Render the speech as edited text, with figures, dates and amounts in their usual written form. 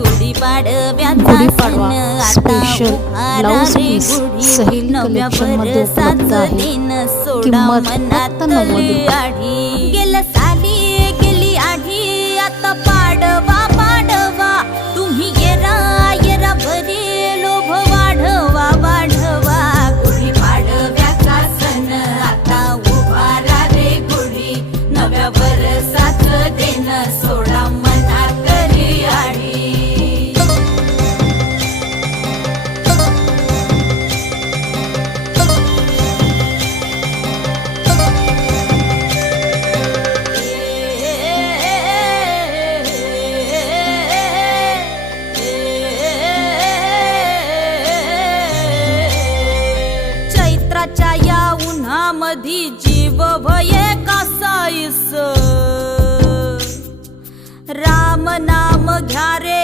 Gudi Padwa special blouse piece सहेली collection मध्ये उपलब्ध आहे। किंमत फक्त 90 गेलं साली गेली आधी आता पाडवा पाडवा तुम्ही येरा भरी लोभ वाढवा वाढवा गुढीपाडव्याचा सण आता उभारा रे गुढी नव्या वर्षाचं देणं सोडा मनात करी आडी। चैत्राच्या या उन्हामधी जीव भये कासाईस राम नाम घ्या रे।